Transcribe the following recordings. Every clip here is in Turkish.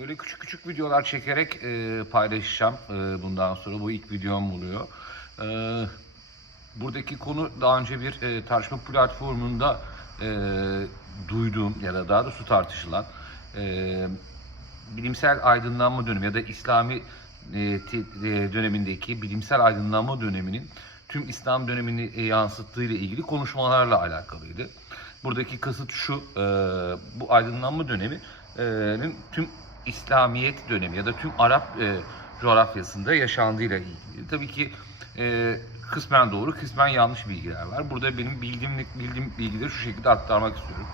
Böyle küçük küçük videolar çekerek e, paylaşacağım e, bundan sonra. Bu ilk videom oluyor. E, buradaki konu daha önce bir e, tartışma platformunda e, duyduğum ya da daha doğrusu tartışılan e, bilimsel aydınlanma dönemi ya da İslami e, te- e, dönemindeki bilimsel aydınlanma döneminin tüm İslam dönemini e, yansıttığı ile ilgili konuşmalarla alakalıydı. Buradaki kasıt şu, e, bu aydınlanma döneminin tüm İslamiyet dönemi ya da tüm Arap e, coğrafyasında yaşandığıyla ilgili. Tabii ki e, kısmen doğru, kısmen yanlış bilgiler var. Burada benim bildiğim, bildiğim bilgileri şu şekilde aktarmak istiyorum.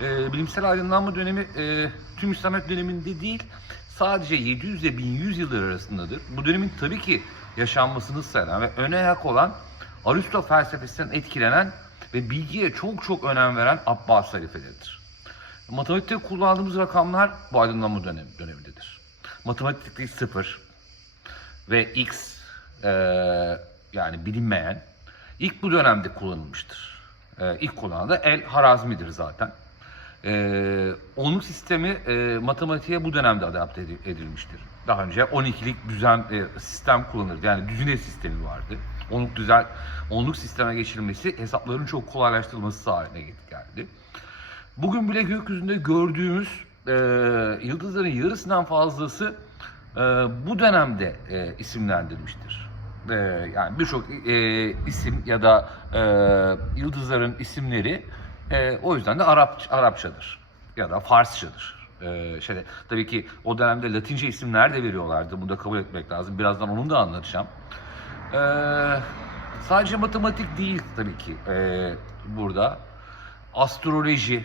E, bilimsel aydınlanma dönemi e, tüm İslamiyet döneminde değil, sadece 700 ile 1100 yıllar arasındadır. Bu dönemin tabii ki yaşanmasını sağlayan ve öne ayak olan Aristo felsefesinden etkilenen ve bilgiye çok çok önem veren Abbas halifeleridir. Matematikte kullandığımız rakamlar bu aydınlanma dönem, dönemindedir. Matematikte sıfır ve x e, yani bilinmeyen ilk bu dönemde kullanılmıştır. E, ilk kullanan da El Harazmi'dir zaten. E, onluk sistemi e, matematiğe bu dönemde adapte edi- edilmiştir. Daha önce 12'lik düzen e, sistem kullanılırdı. Yani düzine sistemi vardı. Onluk düzen, onluk sisteme geçirilmesi hesapların çok kolaylaştırılması haline geldi. Bugün bile gökyüzünde gördüğümüz e, yıldızların yarısından fazlası e, bu dönemde e, isimlendirilmiştir. E, yani birçok e, isim ya da e, yıldızların isimleri e, o yüzden de Arap Arapçadır ya da Farsçadır. E, şeyde, tabii ki o dönemde Latince isimler de veriyorlardı. Bunu da kabul etmek lazım. Birazdan onu da anlatacağım. E, sadece matematik değil tabii ki e, burada. Astroloji,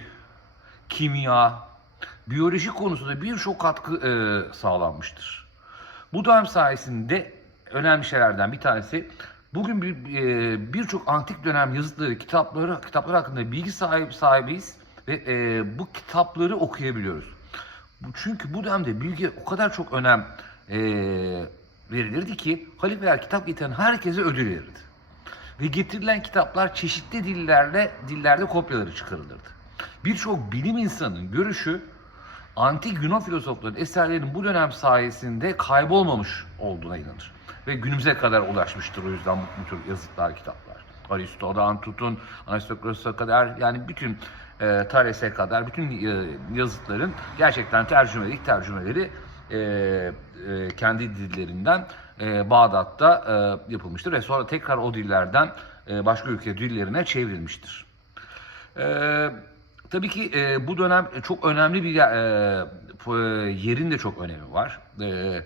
kimya, biyoloji konusunda birçok katkı e, sağlanmıştır. Bu dönem sayesinde önemli şeylerden bir tanesi bugün bir- e, birçok antik dönem yazıtları, kitapları, kitaplar hakkında bilgi sahibi sahibiyiz ve e, bu kitapları okuyabiliyoruz. Çünkü bu dönemde bilgi o kadar çok önem e, verilirdi ki halifeler kitap getiren herkese ödül verirdi. Ve getirilen kitaplar çeşitli dillerle dillerde kopyaları çıkarılırdı. Birçok bilim insanının görüşü antik Yunan filozoflarının eserlerinin bu dönem sayesinde kaybolmamış olduğuna inanır. Ve günümüze kadar ulaşmıştır o yüzden bu, bu tür yazıtlar, kitaplar. Aristo'dan tutun, Aristokratos'a kadar yani bütün e, Thales'e kadar bütün e, yazıtların gerçekten tercümelik tercümeleri e, e, kendi dillerinden e, Bağdat'ta e, yapılmıştır ve sonra tekrar o dillerden e, başka ülke dillerine çevrilmiştir. Ee, tabii ki e, bu dönem çok önemli bir e, p- yerin de çok önemi var. E,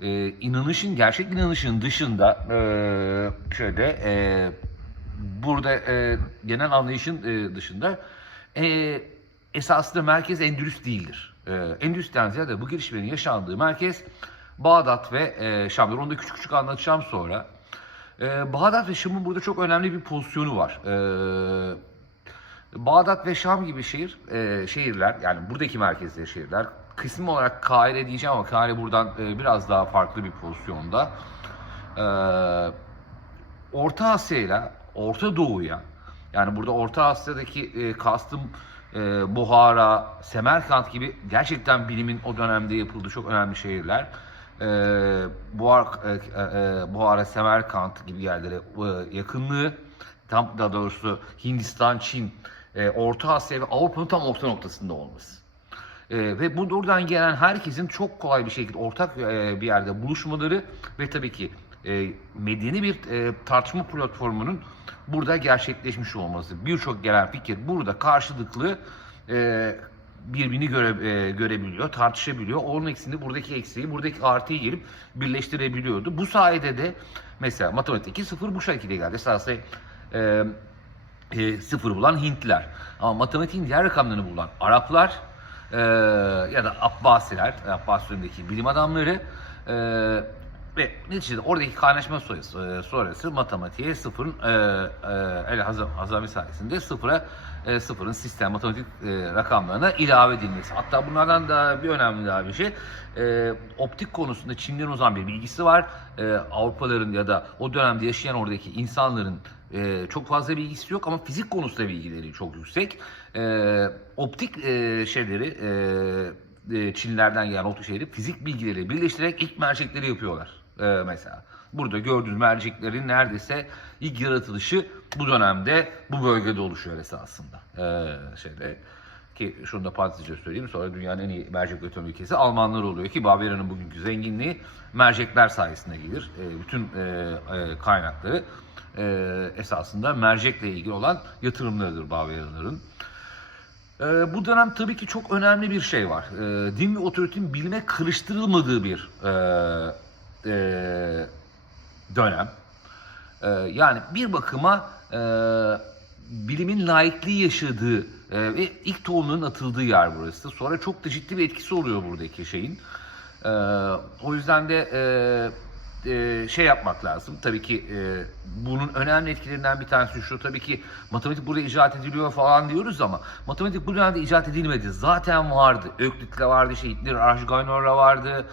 e, inanışın, gerçek inanışın dışında e, şöyle e, burada e, genel anlayışın e, dışında e, esasında merkez Endülüs değildir. E, Endülüs'ten ziyade bu gelişmenin yaşandığı merkez Bağdat ve e, Şam'dır. Onu da küçük küçük anlatacağım sonra. E, Bağdat ve Şam'ın burada çok önemli bir pozisyonu var. E, Bağdat ve Şam gibi şehir e, şehirler yani buradaki merkezli şehirler kısmi olarak Kahire diyeceğim ama Kahire buradan e, biraz daha farklı bir pozisyonda. E, Orta Asya'yla Orta Doğu'ya yani burada Orta Asya'daki e, kastım e, Buhara, Semerkant gibi gerçekten bilimin o dönemde yapıldığı çok önemli şehirler. E, Buhar, e, e, Buhara, Semerkant gibi yerlere e, yakınlığı tam daha doğrusu Hindistan, Çin, e, Orta Asya ve Avrupa'nın tam orta noktasında olması. E, ve bu buradan gelen herkesin çok kolay bir şekilde ortak e, bir yerde buluşmaları ve tabii ki e, medeni bir e, tartışma platformunun burada gerçekleşmiş olması. Birçok gelen fikir burada karşılıklı e, birbirini göre, e, görebiliyor, tartışabiliyor. Onun eksiğini, buradaki eksiği, buradaki artıyı gelip birleştirebiliyordu. Bu sayede de mesela matematikteki sıfır bu şekilde geldi. Esasında e, e, sıfır bulan Hintliler. Ama matematiğin diğer rakamlarını bulan Araplar e, ya da Abbasiler, Abbas dönemindeki bilim adamları e, ve neticede oradaki kaynaşma sonrası, e, sonrası matematiğe sıfırın e, e, El Hazam, Hazami sayesinde sıfıra e, sıfırın sistem matematik e, rakamlarına ilave edilmesi. Hatta bunlardan da bir önemli daha bir şey e, optik konusunda Çin'den uzan bir bilgisi var. E, Avrupaların ya da o dönemde yaşayan oradaki insanların e, çok fazla bilgisi yok ama fizik konusunda bilgileri çok yüksek. E, optik e, şeyleri, e, e, Çinlerden gelen o tür şeyleri fizik bilgileri birleştirerek ilk mercekleri yapıyorlar e, mesela. Burada gördüğünüz merceklerin neredeyse ilk yaratılışı bu dönemde bu bölgede oluşuyor esasında. E, şeyde ki şunu da parantezce söyleyeyim sonra dünyanın en iyi mercek üreten ülkesi Almanlar oluyor ki Bavyera'nın bugünkü zenginliği mercekler sayesinde gelir. E, bütün e, e, kaynakları e, esasında mercekle ilgili olan yatırımlarıdır Bavyera'ların. Ee, bu dönem tabii ki çok önemli bir şey var. Ee, din ve otoritenin bilime karıştırılmadığı bir e, e, dönem. Ee, yani bir bakıma e, bilimin laikliği yaşadığı e, ve ilk tohumların atıldığı yer burası. Sonra çok da ciddi bir etkisi oluyor buradaki şeyin. Ee, o yüzden de e, e, şey yapmak lazım. Tabii ki e, bunun önemli etkilerinden bir tanesi şu. Tabii ki matematik burada icat ediliyor falan diyoruz ama matematik bu dönemde icat edilmedi. Zaten vardı. Öklit'le vardı, şey, Hitler, Arşgaynor'la vardı.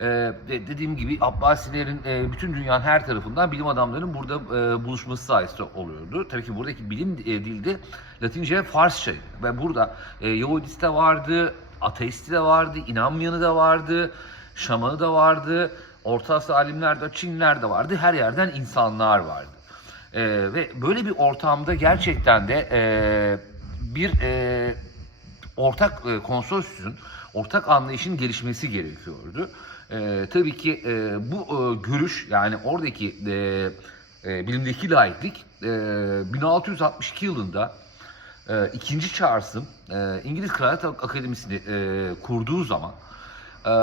E, ve dediğim gibi Abbasilerin e, bütün dünyanın her tarafından bilim adamlarının burada e, buluşması sayesinde oluyordu. Tabii ki buradaki bilim e, dilde Latince ve Farsça ve burada e, Yahudisi de vardı, ateisti de vardı, inanmayanı da vardı, şamanı da vardı, Orta Asya alimler de, Çinler de vardı, her yerden insanlar vardı. E, ve böyle bir ortamda gerçekten de e, bir e, ortak e, konsoloslüsün, ortak anlayışın gelişmesi gerekiyordu. E, tabii ki e, bu e, görüş yani oradaki e, e, bilimdeki laiklik e, 1662 yılında e, ikinci Charles'ın e, İngiliz Kraliyet Akademisi'ni e, kurduğu zaman e,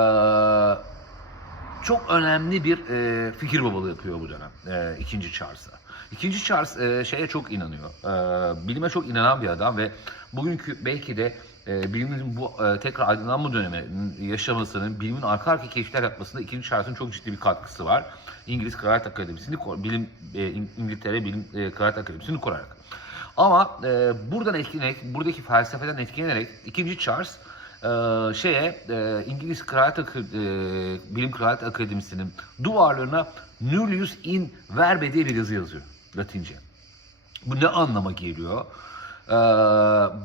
çok önemli bir e, fikir babalığı yapıyor bu dönem e, ikinci Charles'a. İkinci Charles e, şeye çok inanıyor. E, bilime çok inanan bir adam ve bugünkü belki de e, bilimin bu e, tekrar aydınlanma dönemi yaşamasının, bilimin arka arka keşifler yapmasında ikinci Charles'ın çok ciddi bir katkısı var. İngiliz Kraliyet Akademisi'ni, bilim e, İng- İngiltere Bilim e, Kraliyet Akademisi'ni kurarak. Ama e, buradan etkilenerek, buradaki felsefeden etkilenerek ikinci Charles e, şeye e, İngiliz Kraliyet Ak- e, Bilim Kraliyet Akademisi'nin duvarlarına Nullius in Verbe diye bir yazı yazıyor Latince. Bu ne anlama geliyor? Ee,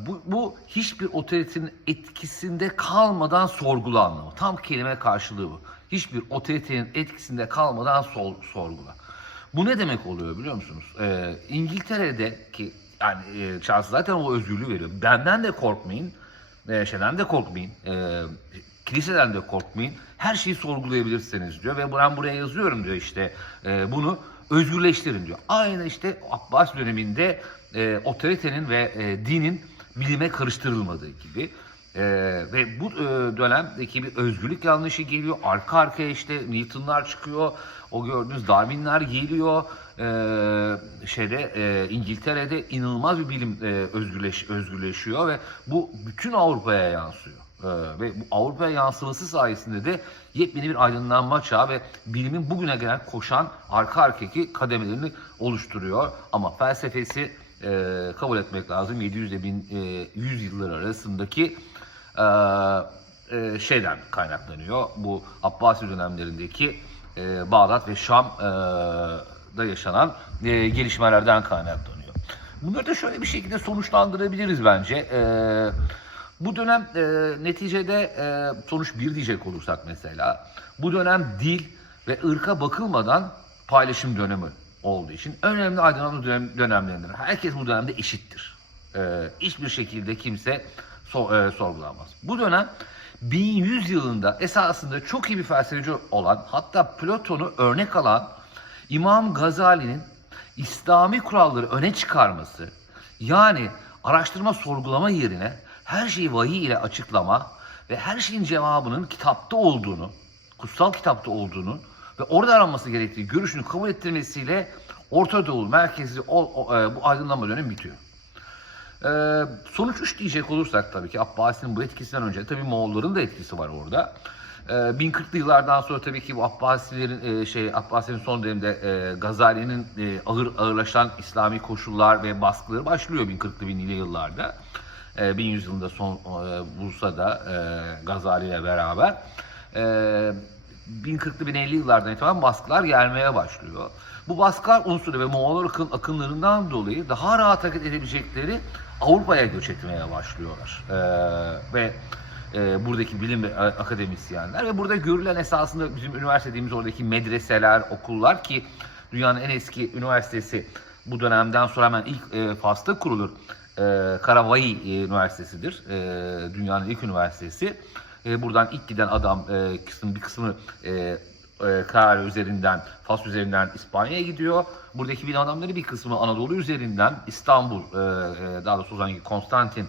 bu, bu hiçbir otoritenin etkisinde kalmadan sorgula anlamı. Tam kelime karşılığı bu. Hiçbir otoritenin etkisinde kalmadan sol, sorgula. Bu ne demek oluyor biliyor musunuz? Ee, İngiltere'de ki yani e, Charles zaten o özgürlüğü veriyor. Benden de korkmayın, e, şeyden de korkmayın, e, kiliseden de korkmayın. Her şeyi sorgulayabilirsiniz diyor ve ben buraya yazıyorum diyor işte e, bunu özgürleştirin diyor. Aynı işte Abbas döneminde e, otoritenin ve e, dinin bilime karıştırılmadığı gibi. E, ve bu e, dönemdeki bir özgürlük yanlışı geliyor. Arka arkaya işte Newton'lar çıkıyor. O gördüğünüz Darwin'ler geliyor. E, şeyde e, İngiltere'de inanılmaz bir bilim e, özgürleş, özgürleşiyor ve bu bütün Avrupa'ya yansıyor. Ee, ve bu Avrupa'ya yansıması sayesinde de yepyeni bir aydınlanma çağı ve bilimin bugüne gelen koşan arka arkaki kademelerini oluşturuyor. Ama felsefesi e, kabul etmek lazım 700 ile 1100 yıllar arasındaki e, e, şeyden kaynaklanıyor. Bu Abbasi dönemlerindeki e, Bağdat ve Şam e, yaşanan e, gelişmelerden kaynaklanıyor. Bunları da şöyle bir şekilde sonuçlandırabiliriz bence. E, bu dönem e, neticede e, sonuç bir diyecek olursak mesela bu dönem dil ve ırka bakılmadan paylaşım dönemi olduğu için önemli aydınlanma dönem, dönemlerinden. Herkes bu dönemde eşittir. E, hiçbir şekilde kimse so, e, sorgulanmaz. Bu dönem 1100 yılında esasında çok iyi bir felsefeci olan hatta Platon'u örnek alan İmam Gazali'nin İslami kuralları öne çıkarması yani araştırma sorgulama yerine her şeyi vahiy ile açıklama ve her şeyin cevabının kitapta olduğunu, kutsal kitapta olduğunu ve orada aranması gerektiği görüşünü kabul ettirmesiyle Orta Doğu o, e, bu aydınlanma dönemi bitiyor. Ee, sonuç 3 diyecek olursak tabii ki Abbasi'nin bu etkisinden önce tabii Moğolların da etkisi var orada. Ee, 1040'lı yıllardan sonra tabii ki bu Abbasilerin e, şey Abbasilerin son döneminde e, Gazali'nin e, ağır ağırlaşan İslami koşullar ve baskıları başlıyor 1040'lı 1000'li yıllarda. E, 1100 yılında son e, Bursa'da e, Gazali ile beraber. E, 1040'lı 1050 yıllardan itibaren baskılar gelmeye başlıyor. Bu baskılar unsuru ve Moğol akın, akınlarından dolayı daha rahat hareket edebilecekleri Avrupa'ya göç etmeye başlıyorlar. Ee, ve e, buradaki bilim ve akademisyenler ve burada görülen esasında bizim üniversite dediğimiz oradaki medreseler, okullar ki dünyanın en eski üniversitesi bu dönemden sonra hemen ilk e, Fas'ta kurulur. E, Karavai e, Üniversitesi'dir. E, dünyanın ilk üniversitesi. E, buradan ilk giden adam e, kısmı bir kısmı e, e, Karar üzerinden, Fas üzerinden İspanya'ya gidiyor. Buradaki bilim adamları bir kısmı Anadolu üzerinden İstanbul, e, e, daha doğrusu o zamanki Konstantin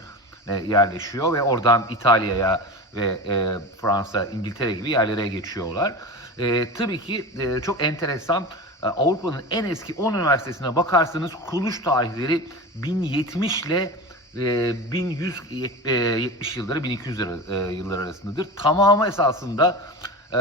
e, yerleşiyor ve oradan İtalya'ya ve e, Fransa, İngiltere gibi yerlere geçiyorlar. E, tabii ki e, çok enteresan e, Avrupa'nın en eski 10 üniversitesine bakarsanız kuruluş tarihleri 1070 ile 1170 yılları 1200 yılları, e, yıllar arasındadır. Tamamı esasında e,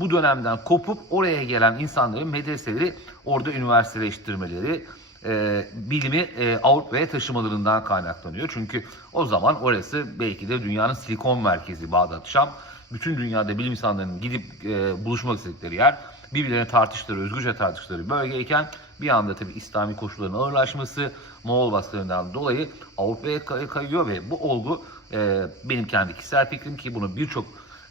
bu dönemden kopup oraya gelen insanların medreseleri orada üniversiteleştirmeleri e, bilimi e, Avrupa'ya taşımalarından kaynaklanıyor. Çünkü o zaman orası belki de dünyanın silikon merkezi Bağdat Şam. Bütün dünyada bilim insanlarının gidip e, buluşmak istedikleri yer birbirlerine tartıştıkları, özgürce tartıştıkları bölgeyken bir anda tabii İslami koşulların ağırlaşması, Moğol baskılarından dolayı Avrupa'ya kay- kayıyor ve bu olgu e, benim kendi kişisel fikrim ki bunu birçok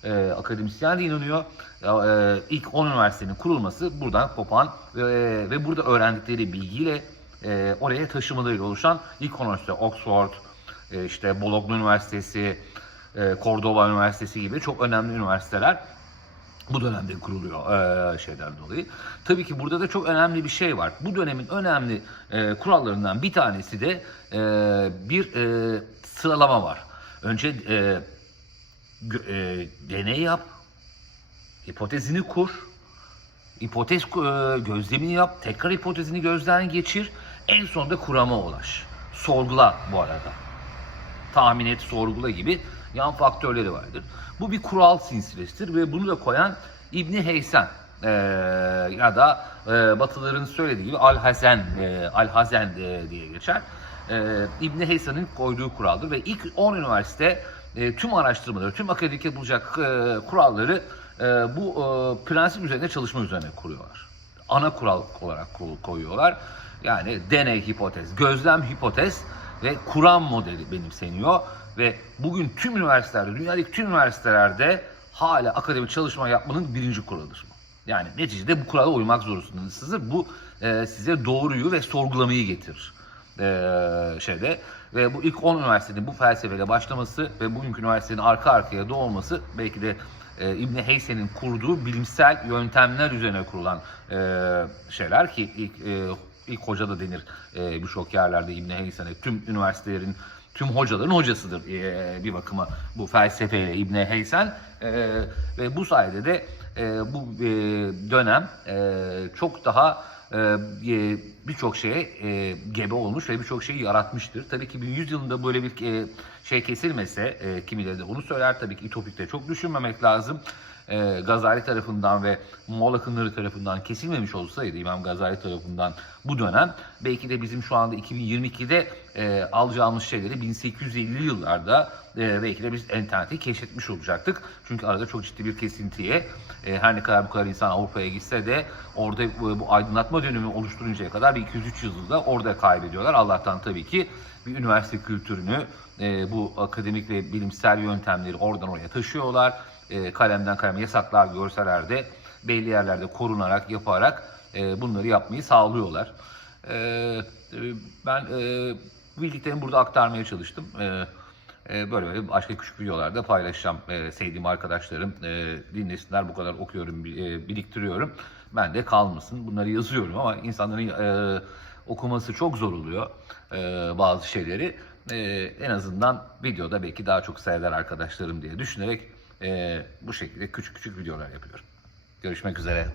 e, akademisyen de inanıyor. E, ilk 10 üniversitenin kurulması buradan kopan ve, ve burada öğrendikleri bilgiyle e, oraya taşımalarıyla oluşan ilk 10 üniversite Oxford, e, işte Bologna Üniversitesi, e, Cordoba Üniversitesi gibi çok önemli üniversiteler bu dönemde kuruluyor eee, şeyden dolayı. Tabii ki burada da çok önemli bir şey var. Bu dönemin önemli eee, kurallarından bir tanesi de eee, bir eee, sıralama var. Önce gö- eee, deney yap, hipotezini kur, hipotez eee, gözlemini yap, tekrar hipotezini gözden geçir, en sonunda kurama ulaş. Sorgula bu arada tahmin et, sorgula gibi yan faktörleri vardır. Bu bir kural silsilesidir ve bunu da koyan İbni Heysen eee, ya da eee, Batılıların söylediği gibi Al-Hazen, eee, Al-Hazen eee, diye geçer. Eee İbni Heysen'in koyduğu kuraldır ve ilk 10 üniversite eee, tüm araştırmaları, tüm akademik yapılacak eee, kuralları eee, bu eee, prensip üzerine çalışma üzerine kuruyorlar. Ana kural olarak ko- koyuyorlar. Yani deney hipotez, gözlem hipotez ve Kur'an modeli benimseniyor ve bugün tüm üniversitelerde, dünyadaki tüm üniversitelerde hala akademik çalışma yapmanın birinci kuralıdır. Yani neticede bu kurala uymak zorundasınız. Bu e, size doğruyu ve sorgulamayı getirir e, şeyde ve bu ilk 10 üniversitenin bu felsefeyle başlaması ve bugünkü üniversitenin arka arkaya doğması belki de e, İbn Heysen'in kurduğu bilimsel yöntemler üzerine kurulan e, şeyler ki ilk e, ilk hoca da denir e, birçok yerlerde İbn Heysen'e tüm üniversitelerin tüm hocaların hocasıdır e, bir bakıma bu felsefeyle İbn Heysen E, ve bu sayede de e, bu e, dönem e, çok daha e, e, birçok şeye e, gebe olmuş ve birçok şeyi yaratmıştır. Tabii ki 1100 yılında böyle bir e, şey kesilmese e, kimileri de bunu söyler. Tabii ki İtopik'te çok düşünmemek lazım. E, Gazali tarafından ve Moğol akınları tarafından kesilmemiş olsaydı İmam Gazali tarafından bu dönem belki de bizim şu anda 2022'de e, alacağımız şeyleri 1850'li yıllarda e, belki de biz interneti keşfetmiş olacaktık. Çünkü arada çok ciddi bir kesintiye e, her ne kadar bu kadar insan Avrupa'ya gitse de orada bu, bu aydınlatma dönemi oluşturuncaya kadar bir 200-300 yılda orada kaybediyorlar. Allah'tan tabii ki bir üniversite kültürünü e, bu akademik ve bilimsel yöntemleri oradan oraya taşıyorlar. E, kalemden kaleme yasaklar görseler de belli yerlerde korunarak, yaparak e, bunları yapmayı sağlıyorlar. E, ben bildiklerimi burada aktarmaya çalıştım. Böyle böyle başka küçük videolarda paylaşacağım. Sevdiğim arkadaşlarım dinlesinler. Bu kadar okuyorum, bi- biriktiriyorum. Ben de kalmasın. Bunları yazıyorum ama insanların okuması çok zor oluyor bazı şeyleri. En azından videoda belki daha çok seyreder arkadaşlarım diye düşünerek e, bu şekilde küçük küçük videolar yapıyorum. Görüşmek üzere.